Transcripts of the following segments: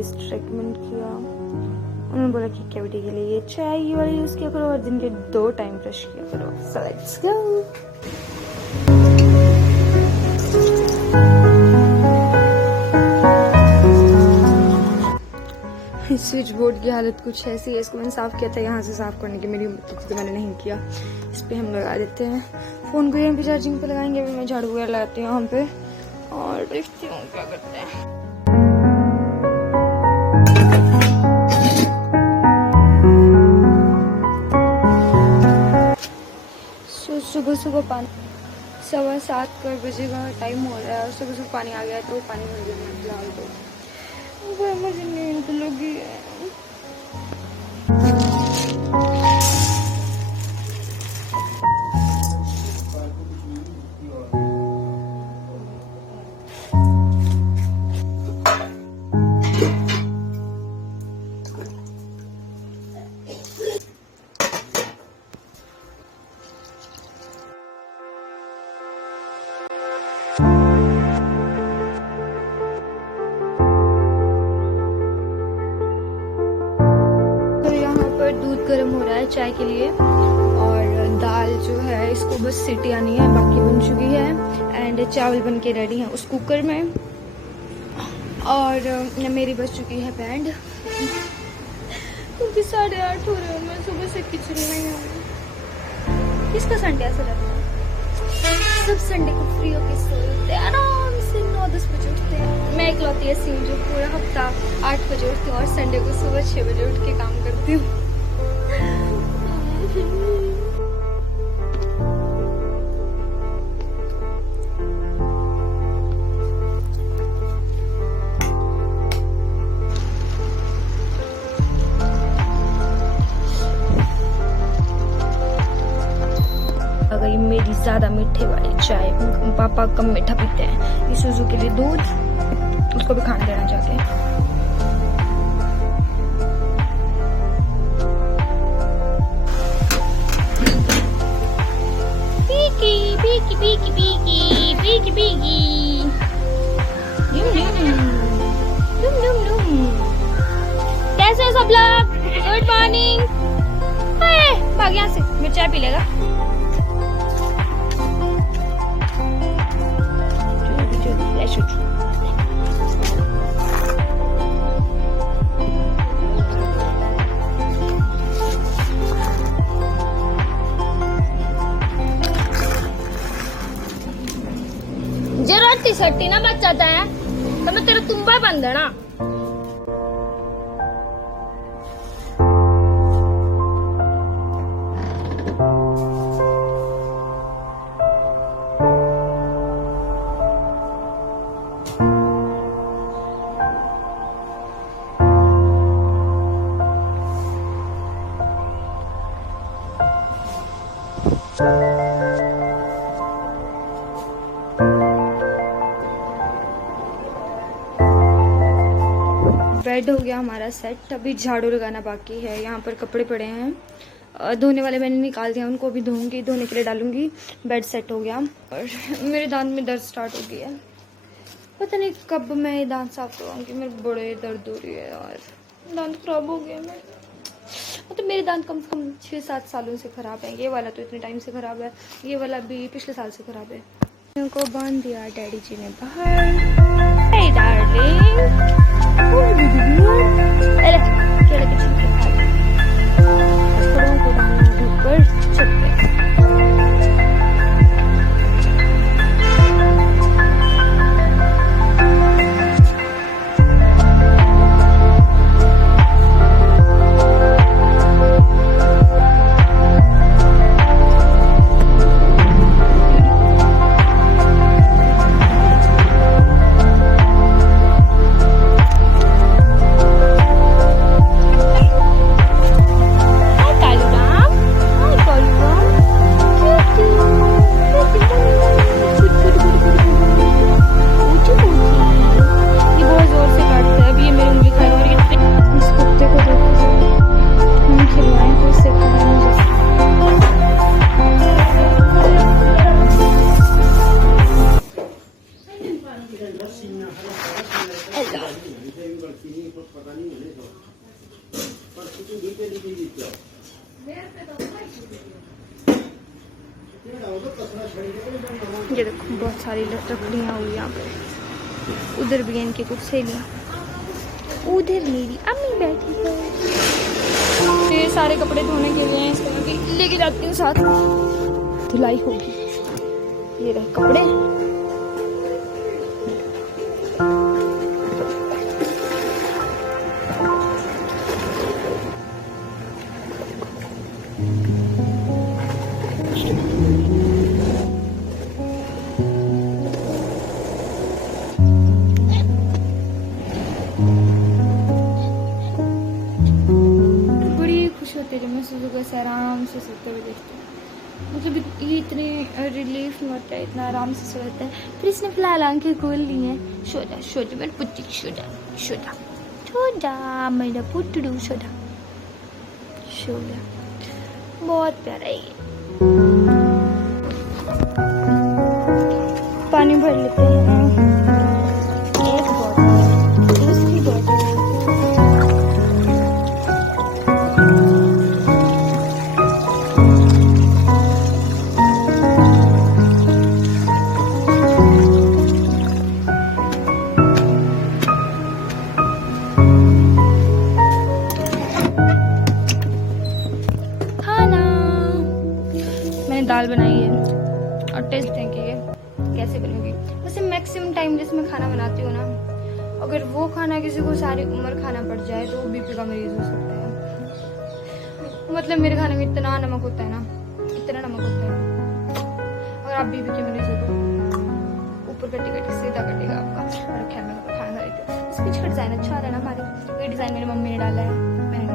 Paste recommend किया। उन्होंने बोला कि कैविटी के लिए ये चाय ये वाला यूज़ किया करो और दिन के 2 टाइम ब्रश किया करो। So let's go. Switch board की हालत कुछ ऐसी है। इसको मैंने साफ़ किया था यहाँ से साफ़ करने की मेरी हिम्मत तो मैंने नहीं किया। इस पर हम लगा देते हैं फ़ोन को, यहाँ पे चार्जिंग पे लगाएंगे। अभी मैं झाड़ू वगैरह लगाती हूँ यहाँ पे और देखती हूँ क्या करते हैं। सुबह सुबह पानी 7:15 बजे का टाइम हो रहा है और सुबह सुबह पानी आ गया है तो पानी भर गया फिलहाल तो मुझे नींद लगी है। दूध गर्म हो रहा है चाय के लिए और दाल जो है इसको बस सीटी आनी है, बाकी बन चुकी है। एंड चावल बन के रेडी हैं उस कुकर में। और मेरी बच चुकी है बैंड क्योंकि 8:30 हो रहे हैं। मैं सुबह से खिचड़ी नहीं हूँ। किसका संडे ऐसा रहता है? सब संडे को फ्री होके सोते हैं आराम से, 9-10 बजे उठते हैं। मैं इकलौती ऐसी हूँ जो पूरा हफ्ता 8 बजे उठती हूँ और संडे को सुबह 6 बजे उठ के काम करती हूँ। गई मेरी ज्यादा मीठे वाली चाय। पापा कम मीठा पीते हैं। ये सुजू के लिए दूध, उसको भी खाना देना चाहते हैं। पीकी पीकी पीकी पीकी पीकी पीकी डुम डुम डुम। कैसे हैं सब लोग? Good morning. भाग यहाँ से, मेरी चाय पी लेगा। जरूरत सट्टी ना बचाता है तो मैं तेरा तुम्बा बंद है ना। बेड हो गया हमारा सेट। अभी झाड़ू लगाना बाकी है। यहाँ पर कपड़े पड़े हैं धोने वाले, मैंने निकाल दिया उनको। अभी धोऊंगी, धोने के लिए डालूंगी। बेड सेट हो गया और मेरे दांत में दर्द स्टार्ट हो गया है। पता नहीं कब मैं ये दांत साफ करवाऊंगी। मेरे बड़े दर्द हो रही है यार, दांत खराब हो गया। मैं मतलब मेरे दांत कम से कम 6-7 सालों से खराब है। ये वाला तो इतने टाइम से खराब है, ये वाला भी पिछले साल से खराब है। इनको बांध दिया डैडी जी ने बाहर। हे डार्लिंग, अरे केले के छिलके खा ले। कपड़ों को डालना ऊपर छत पे। ये देखो बहुत सारी लकड़ियाँ हुई यहाँ पे। उधर भी इनकी कुछ सहेलियाँ, उधर मेरी अम्मी बैठी है। ये सारे कपड़े धोने के लिए हैं, इस तरह की लेके जाती हूँ साथ, धुलाई होगी। ये रहे कपड़े। जब मैं सुबह से आराम से सोते हुए देखती हूँ, मतलब ये इतने रिलीफ में होता है, इतना आराम से सोता है। फिर इसने फिलहाल आंखें खोल ली हैं। सो जा मेरे पुत्ती, सो जा मेरा पुत्तू, सो जा। बहुत प्यारा है ये। पानी भर लेते हैं, एक बॉटल, दूसरी बॉटल। दाल बनाई है और टेस्ट देंगे कैसे बनेगी। वैसे मैक्सिमम टाइम जिसमें खाना बनाती हूँ ना, अगर वो खाना किसी को सारी उम्र खाना पड़ जाए तो बीपी का मरीज हो सकता है। मतलब मेरे खाने में इतना नमक होता है ना, इतना नमक होता है। अगर आप बीपी के मरीज हो तो ऊपर कटी सीधा कटेगा आपका। और खैर मैं खाना खा रही थी। इस पीछे का डिजाइन अच्छा आ रहा है ना हमारे। ये डिजाइन मेरी मम्मी ने डाला है, मैंने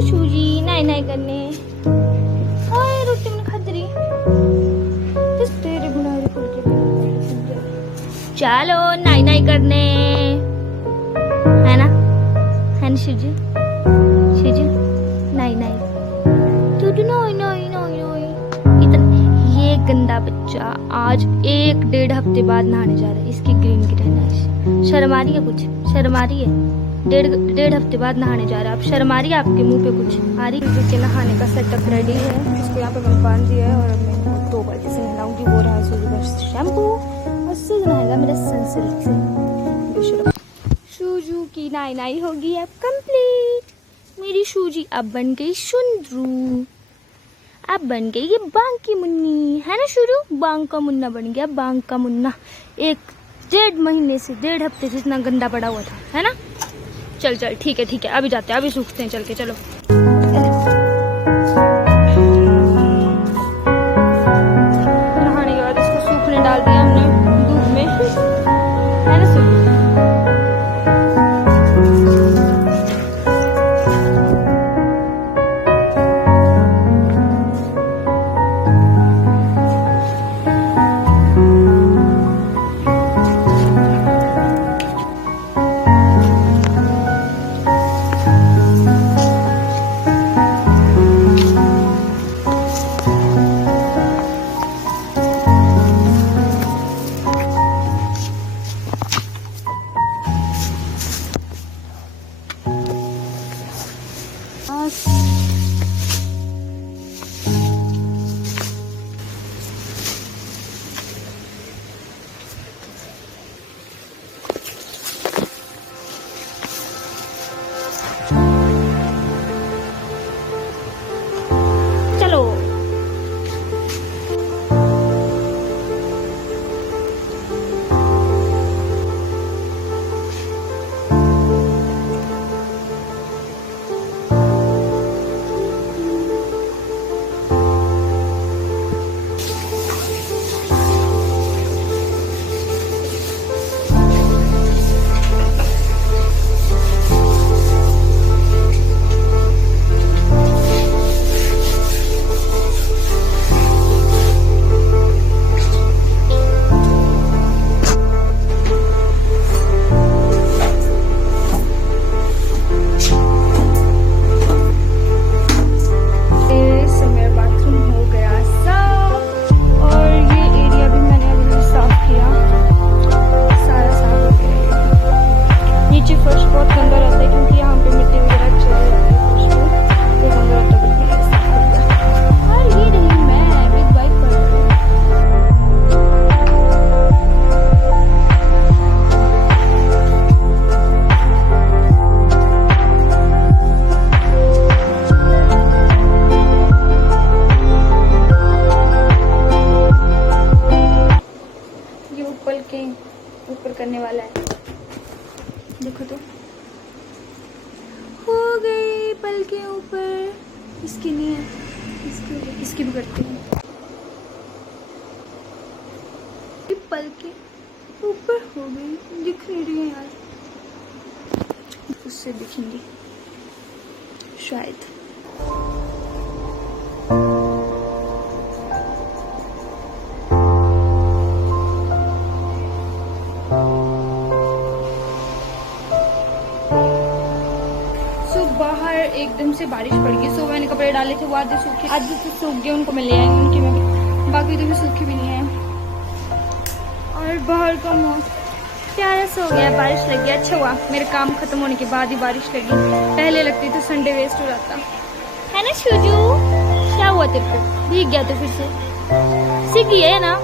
शूजी नाई करने और रोटी में खदरी तेरे गुनाह चलो नाई करने, है ना शूजी नाई इतना। ये गंदा बच्चा आज 1-1.5 हफ्ते बाद नहाने जा रहा है। इसकी ग्रीन शर्म आ रही है, कुछ शर्म आ रही है। 1.5 हफ्ते बाद नहाने जा रहा है। अब शर्म आ रही है आपके मुंह पे कुछ आ रही है? के नहाने का सेटअप रेडी है। इसको यहाँ पे मैंने बांध दिया है और मैं 2 बाल्टी से नहलाऊंगी। वो रहा सूजू शैम्पू और सूजू नहाएगा मेरा सनसिल्क से। शूजू की नाई होगी अब कंप्लीट। मेरी शूजी अब बन गई सुंदरू, अब बन गई ये बांग की मुन्नी, है ना शूजू? बांग का मुन्ना बन गया, बांग का मुन्ना। 1-1.5 महीने से 1.5 हफ्ते से इतना गंदा पड़ा हुआ था, है ना? चल ठीक है, अभी जाते हैं, अभी सूखते हैं चल के। चलो नहाने के बाद इसको सूखने डाल दिया हमने धूप में, है ना सुन? करने वाला है। देखो तो हो गई पल के ऊपर, इसकी नहीं है, इसकी भी करती हूँ। पल के ऊपर हो गई, दिख नहीं रही है यार, उससे दिखेंगी शायद। बाहर एकदम से बारिश पड़ गई। सो मैंने कपड़े डाले थे, वो आधे सूखे आधे तो सूख गए, उनको मैं ले आई उनके में, बाकी तो भी सूखे भी नहीं है। और बाहर का मौसम प्यारा सा हो गया, बारिश लग गया। अच्छा हुआ मेरे काम खत्म होने के बाद ही बारिश लगी, पहले लगती तो संडे वेस्ट हो जाता है ना। शुजू क्या हुआ तेरे को, भीग गया तो फिर से सीख गया है ना।